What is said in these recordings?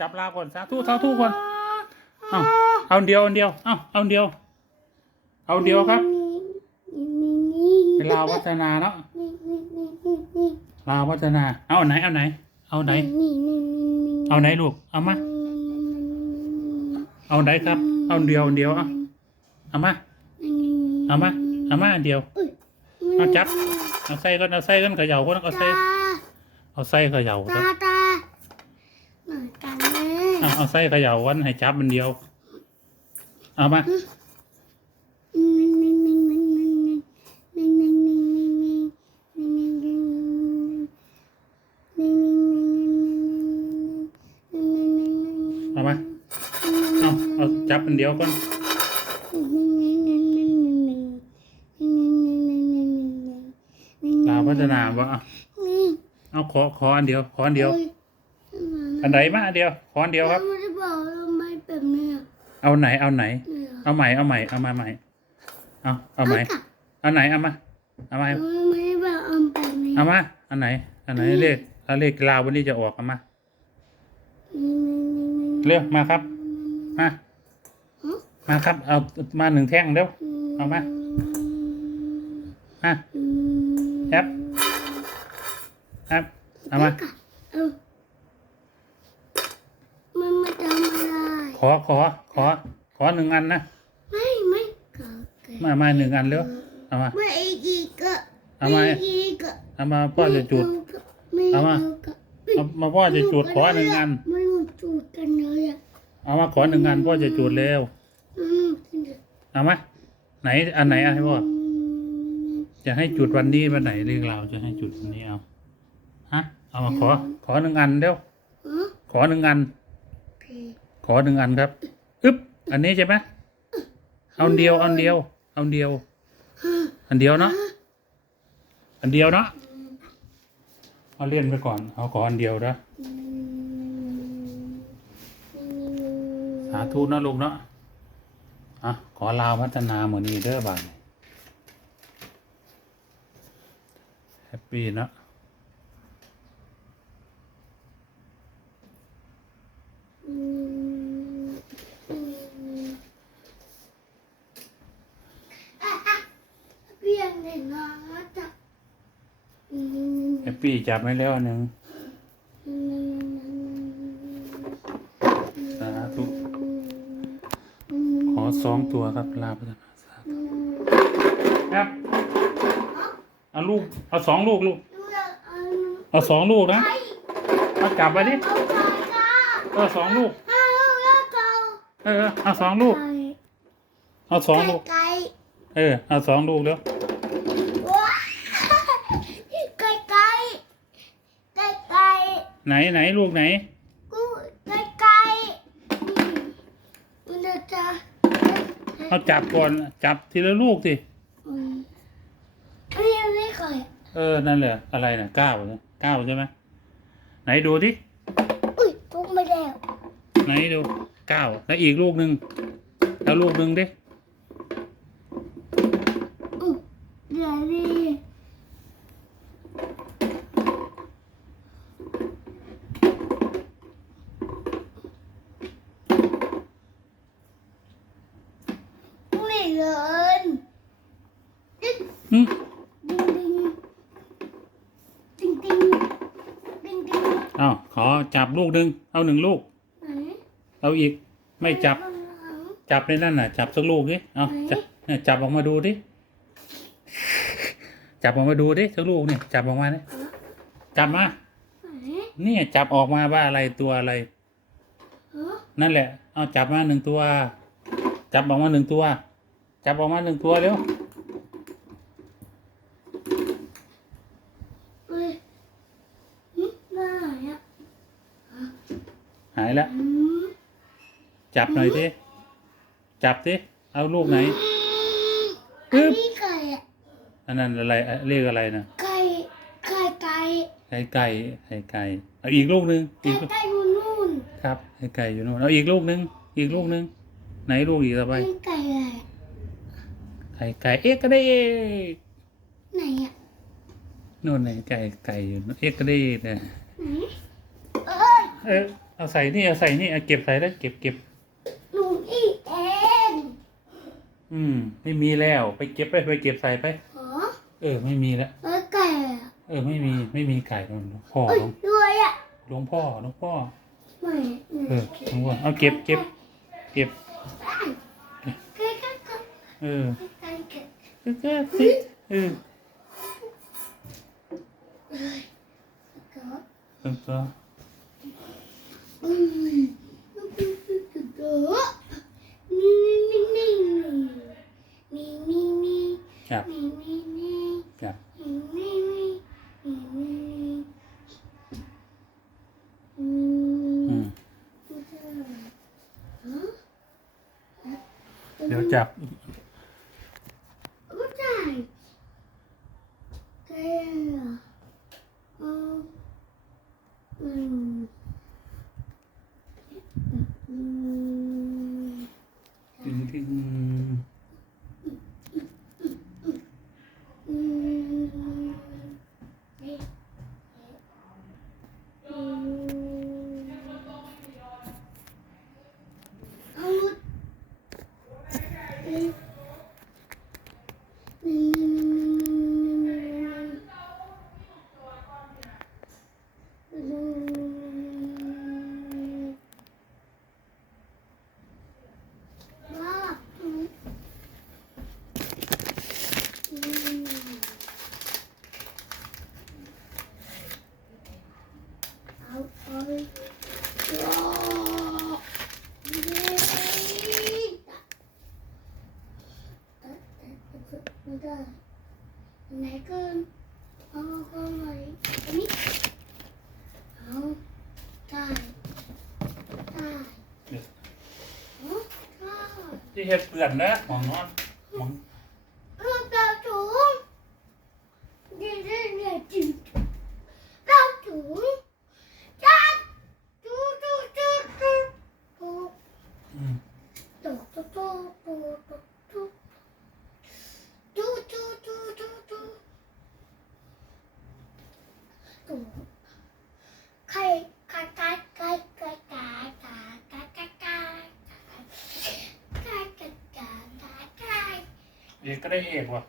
จับลาก่อนสาธุสาธุก่อนเอาเอาเดียวเอันเดียวเอาเอาเดียว เอาเดียวครับเป็นลาวพัฒนาเนาะลาวพัฒนา เอาไหนเอาไหน เอาไหน เอาไหนลูกเอามาเอาไหนครับ เอาเดียวเดียวเอาเอามาเอามาเอามาเดียวเอาจับเอาใส่ก่อนเอาใส่ก่อนเขย่าก่อนเอาใส่เอาใส่เขย่าก่อน ตาตาเหมือนกันเลย เอาเอาใส่เขย่าก่อนให้จับมันเดียว เอามาเอามาเอาเอาจับมันเดียวก่อนลาวพัฒนาบ่เอาขอขออันเดียวขออันเดียว อันไหนมาอันเดียวขออันเดียวครับไม่ได้บอกทำไมแบบนี้เอาไหนเอาไหน เนี่ยเอาใหม่เอาใหม่เอามาใหม่ เอาเอาใหม่เอาไหนเอามาเอามาไม่ได้บอกเอาแบบนี้เอามาอันไหน อันไหนเลขเอาเลขลาววันนี้จะออกเอามาเร็วมาครับ มามาครับเอามาหนึ่งแท่งเร็ว เอามา มาแอปแอปเอามาเอามันไม่ทำอะไร ข อขอ ขอ ขอหนึ่งอันนะ ไม่ไม่เกิดมามาหนึ่งอันเร็วเอามาไม่อีกก็เอามาอีกก็เอามาพ่อจะจุดเอามาเอามาพ่อจะจุดขอหนึ่งอันไม่มาจุดกันเลยอะเอามาขอหนึ่งอันพ่อจะจุดเร็วอืมเอามาไหนอันไหนอันให้พ่อจะให้จุดวันนี้วันไหนเรื่องเราวจะให้จุดวันนี้เอาฮะเอามาขอ ขอหนึ่งอันเร็วอ๋อขอหนึ่งอันโอเค ขอหนึ่งอันครับอึ๊บอันนี้ใช่ไหมเอาเดียวเอาเดียวเอาเดียว อันเดียวเนาะอันเดียวเนาะเอาเล่นไปก่อน เอาขออันเดียวนะสาธุนะลูกเนาะอะขอลาวพัฒนาเหมือนนี้เด้อบ่ายแฮปปี้เนาะ อืมอืมอะอะเพียงเห็นนะจ๊ะอืม แฮ ปปี้จับไว้แล้วอันหนึ่งอืมสาธุ ขอสองตัวครับลาวพัฒนาสาธุครับเอาลูก เอาสองลูกลูกดูแล้วอันเอาสองลูกนะไอ้เอาจับไปดิเอาไปค่ะเออสองลูกเอาแล้วเก่าเออเอาสองลูก เอาสองลูกไก่เออเอาสองลูกเร็วว้าไก่ไก่ไก่ไก่ ไหนไหนลูกไหนกูไก่ไก่มันจะเอาจับก่อนจับทีละลูกสิอืมอันนี้ไม่เคยเออนั่นแหละอะไรนะเก้าเนี่ยเก้าใช่ไหมไหนดูดิอุ้ยทุกไม่แล้วไหนดูเก้าแล้วอีกลูกหนึ่งแล้วลูกหนึ่งดิอือเดี๋ยวนี้ไม่เลินดึง หึ ดึงดึงดึงดึงดึง เอาขอ จับลูกหนึ่งเอาหนึ่งลูกไหนเอาอีกไม่จับข้างหลังจับในนั่นน่ะ จับสักลูกดิเอาไหนจับเนี่ยจับออกมาดูดิจับออกมาดูดิสักลูกเนี่ยจับออกมาเนี่ยจับมาไหนเนี่ยจับออกมาว่าอะไรตัวอะไรฮะนั่นแหละ เอาจับมาหนึ่งตัว จับออกมาหนึ่งตัว จับออกมาหนึ่งตัวเร็ว เฮ้ยหึหน้าไหนอะ หายแล้ว อืม จับหน่อยดิจับดิเอาลูกไหนอันนี้ไก่อะอันนั้นอะไรอะเรียกอะไรนะไก่ไก่ไก่ไก่ไก่ไก่ไก่เอาอีกลูกหนึ่งไก่อีกไก่อยู่นู่นครับไก่ไก่อยู่นู่นเอาอีกลูกหนึ่งอีกลูกหนึ่งไหนลูกอีกต่อไปนี่ไก่อะไรอะไก่ไก่เอ็กก็ได้เอกไหนอะนู่นไงไก่ไก่อยู่นู่นเอ็กก็ได้เอกนะ ไหนเอ้ย เออเอาใส่นี่เอาใส่นี่เอาเก็บใส่แล้วเก็บเก็บ หนูอีเอง อืม ไม่มีแล้วไปเก็บไปไปเก็บใส่ไป หรอเออ ไม่มีแล้วแล้วไก่อะเออ ไม่มีไม่มีไก่หลวงพ่อเอ้ยหลวงด้วยอะหลวงพ่อหลวงพ่อ ไม่เออหลวงพ่อเอาเก็บเก็บเก็บ ไก่ไก่ไก่เออไก่ไก่ก็ก็สิเออก็แล้วก็อืมก็นี่นี่ มีมีมีครับมีมีมีครับมีมี ที่เห็ดเปื่อนนะหมองนอน เอกก็ได้เอกว่ะ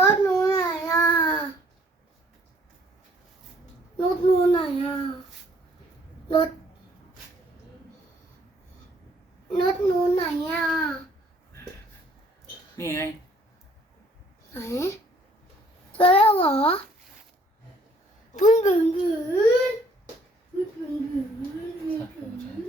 นวดหนูไหนอะนวดหนูไหนอะนวดนดหนูไหนอะนี่ไง ไหนเจอแล้วเหรอพึ่งบึ้งบึ้งพึ่งบึ้งบึ้ง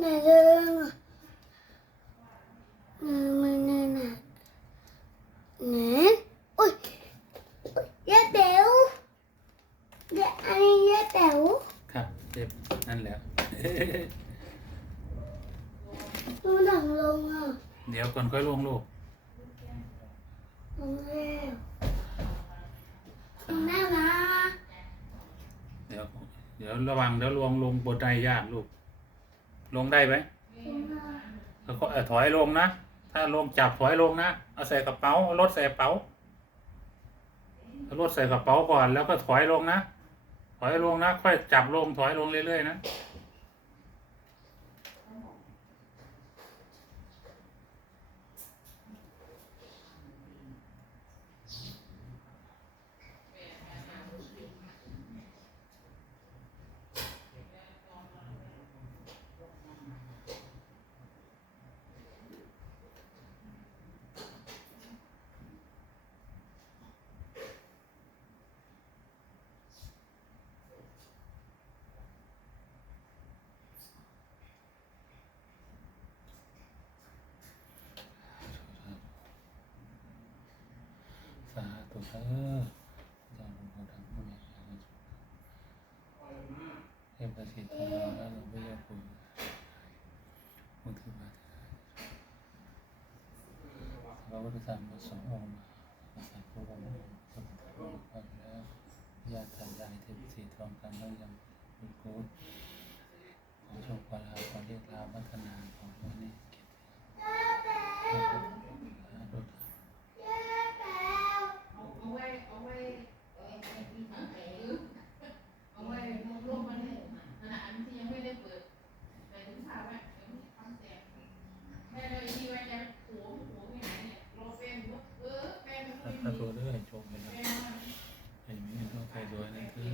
หนเรื่องอ่ะ Ừ, mình nè nè nè ui ui, da béo da anh da béo ครับเจ็บนั่นแหละ tôi nằm luôn à เดี๋ยวก่อนค่อยลงลูก không leo không leo là เดี๋ยวเดี๋ยวระวังเดี๋ยวลวงลงบนไดยากลูก ลงได้ไหม không leo แล้วก็เอ่อถอยลงนะ ถ้าลงจับถอยลงนะ เอาใส่กระเป๋าเอารถใส่กระเป๋าเอารถใส่กระเป๋าก่อนแล้วก็ถอยลงนะ ถอยลงนะ ค่อยจับลงถอยลงเรื่อยๆนะ ตัวเธอร์อาจารย์ผมขอทำบุญเทพประสิทธิ์ทองและหลวงพ่อยาคุณมุทุมาพระพุทธศาสมาสององค์อาศัยพระองค์สมเด็จพระพุทธเจ้าญาติญาติเทพสีทองกันแล้วยังบุญกุศลของโชคขอลาขอเรียกลาพัฒนาของวันนี้เกียรติ ตัวเลื่อยชมเลยครับไอ้แม่น้องใครสวยนะคือ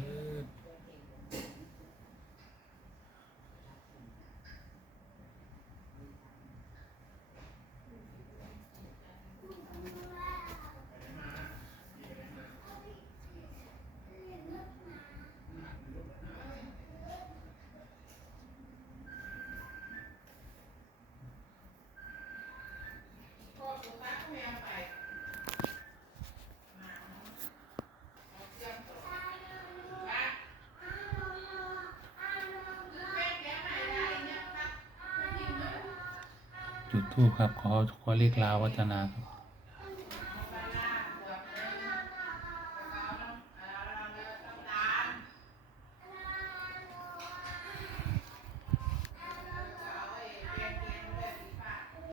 จุดทูบครับ ขอขอเรียกลาวัฒนาครับ